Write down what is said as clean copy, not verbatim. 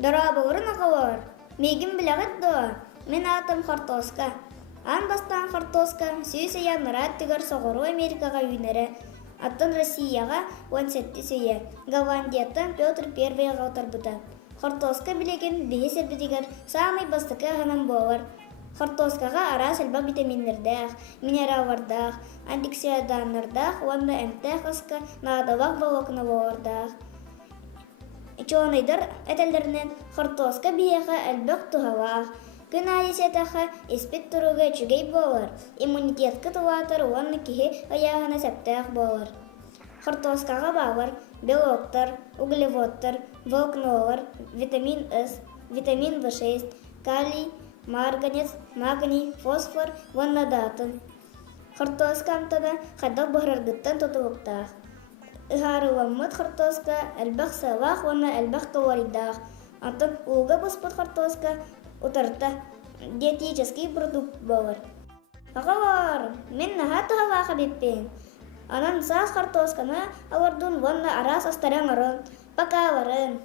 Дорабылырын ағалар. Мегін білағыд доа. Мен атым Хартоска. Ан бастан Хартоска сүйісі янырат тігір соғыру Америкаға үйнері. Аттын Россияға 17 сүйе. Голландияттан Петр Первыйға отарбыта. Хартоска білеген бейі сербетігер самый бастықы ағанан болар. Хартоскаға арас әлбақ витаминдердәқ, минералвардақ, антиоксиданнардақ, онда әмтәқ асқа нағадалақ балықны болардақ. Чоонайдар әтәлдерінен Хартоска бейеға әлбақ тұғалақ. Күн айысетаға еспет тұруға чүгей болар. Иммунитеткі тұлатыр онны кихи аяғына сәптәқ болар. Хартоскаға бағар белоктар, углеводтар, волокнолар, витамин С, витамин В6, калий, марганец, магний, фосфор, онна датын. Хартоска амтада қадал бұғырарғыттан тұтылықтақ. Ыхарыламмыт Хартоска әлбақ савақ, онна әлбақ калоридақ. Антон улға бұспыт Хартоска утарта диетический продукт болар. Ағалар, мен наға тұғалаға беппен. Анан саас Хартосканы алардун онна арас астаран арын, пакаларын.